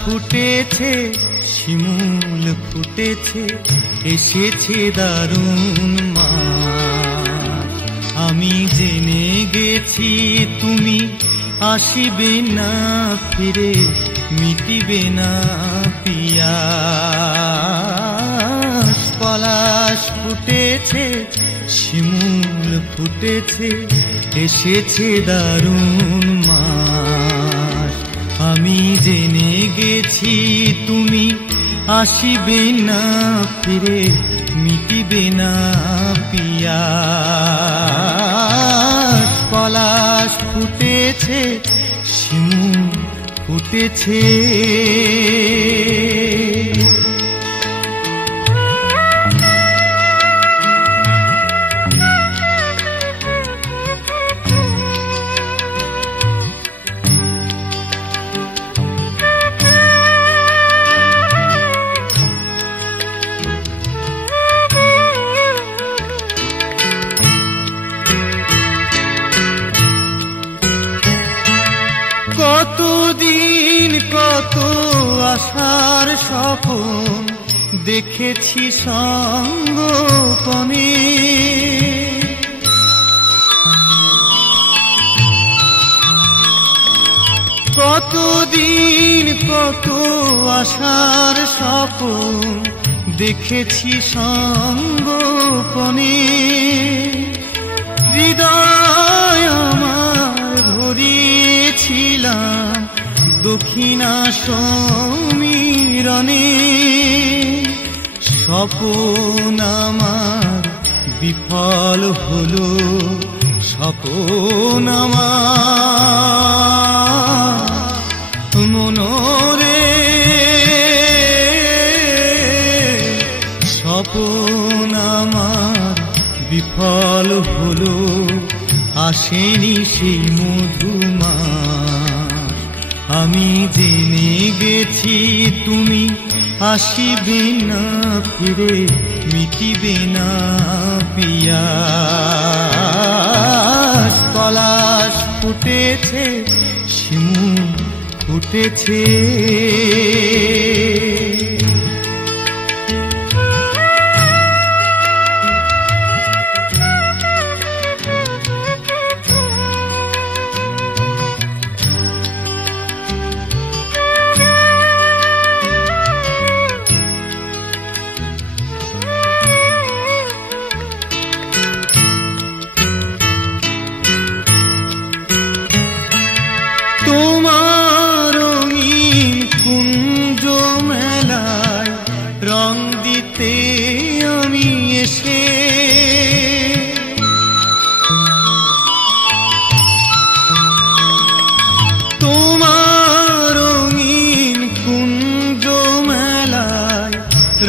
ফুটেছে, শিমুল ফুটেছে, এসেছে দারুণ মাস আমি জেনে গেছি তুমি আসিবে না, ফিরে মিটিবে না পিয়া। পলাশ ফুটেছে, শিমুল ফুটেছে, এসেছে দারুণ আমি জেনে গেছি তুমি আসিবে না ফিরে মিটিবে না পিয়া। পলাশ ফুটেছে শিমু ফুটেছে। কত আশার স্বপন দেখেছি সঙ্গপনে। কতদিন কত আশার স্বপন দেখেছি সঙ্গপনে। হৃদয় দক্ষিণা সমীরণে, স্বপন আমার বিফল হলো, স্বপন আমার মনোরে, স্বপন আমার বিফল হলো, আসেনি সেই মধুমা আমি জেনে গেছি তুমি আসিবে না ফিরে মিটিবে না পিয়াস পলাশ ফুটেছে শিমু ফুটেছে।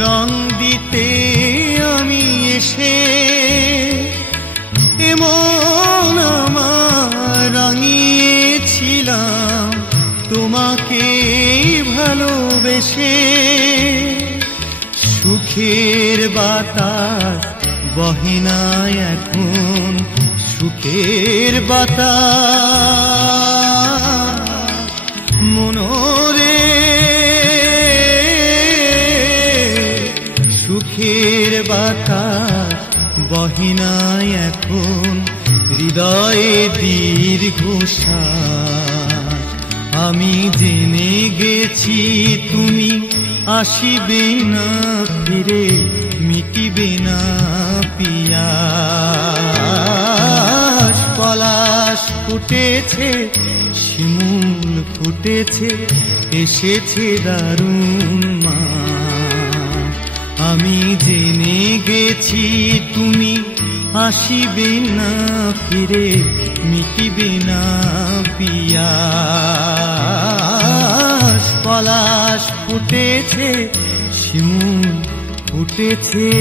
রং দিতে আমি এসে এমন আমার রাঙিয়েছিলাম তোমাকে ভালোবেসে। সুখের বাতাস বহে না এখন, সুখের বাতাস। সুখের বাতাস বহিনায় এখন হৃদয়ে দীর্ঘ আমি জেনে গেছি তুমি আসিবে না, ফিরে মিটিবে না পিয়াস। পলাশ ফুটেছে, শিমুল ফুটেছে, এসেছে দারুণ আমি জেনে গেছি তুমি আসিবে না ফিরে মিটিবে না পিয়াস। পলাশ ফুটেছে শিমুল ফুটেছে।